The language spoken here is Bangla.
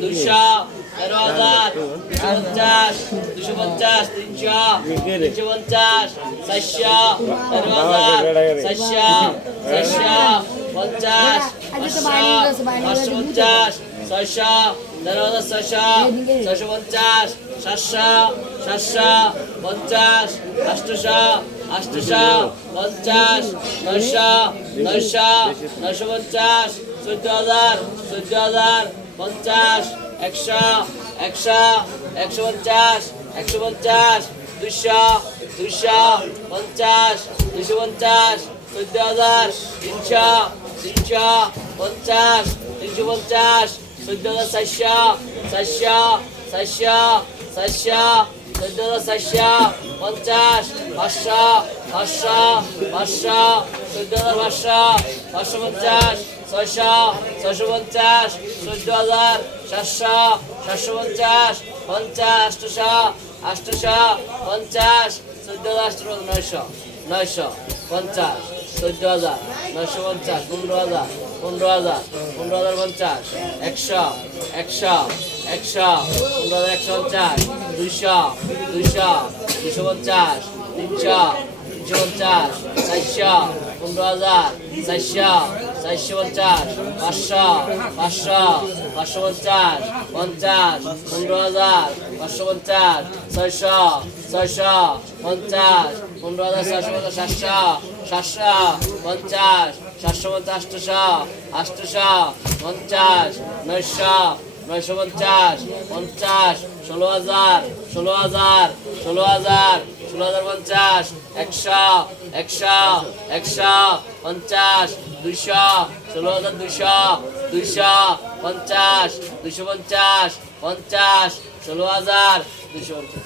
দুশো ১৩,০০০ ২৫০ ২৫০ ৩০০ ৩৫০ ৪০০ ১৩,০০০ ৪০০ ৪০০ ৫০ ৫০০ ৫৫০ ৬০০ ১৩,৬০০ ৬৫০ ৭০০ ৭০০ ৫০ ৮০০ ৮০০ ৫০ ৯০০ ৯০০ ৯৫০ ১৪,০০০ ১৪,০০০ ৫০ ১০০ ১০০ ১৫০ ১৫০ ২০০ ২০০ ৫০ ২৫০ ১৪,০০০ ৩০০ ৩০০ ৫০ ৩৫০ ১৪,৪০০ ৪০০ ৪০০ ৪০০ ১৪,৪০০ ৫০ ৫০০ ৫০০ ৫০০ ১৪,৫০০ ৫৫০ ৬০০ ৬৫০ ১৪,০০০ ৭০০ ৭৫০ ৫০ ৮০০ ৮০০ ৫০ ১৪,০০০ ৯০০ ৫০ ১৪,০০০ ৯৫০ ১৫,০০০ ১৫,০০০ ১৫,০৫০ ১০০ ১০০ ১০০ ১৫,১৫০ ২০০ ২০০ ২৫০ ৩০০ ৩৫০ ৪০০ ১৫,০০০ ৪০০ ৪৫০ ৫০০ ৫০০ ৫৫০ ৫০ ১৫,০০০ ৫৫০ ৬০০ ৬০০ ৫০ ১৫,০০০ ৬৫০ ৭০০ ৭০০ ৫০ ৭০০ ৫০ ৮০০ ৯০০ ৯৫০ ৫০ ১৬,০০০ ১৬,০০০ ১৬,০০০ ১৬,০৫০ ১০০ ১০০ ১০০ ৫০ ২০০ ১৬,২০০ ২০০ ৫০ ২৫০ ৫০ ১৬,০০০ ২৫০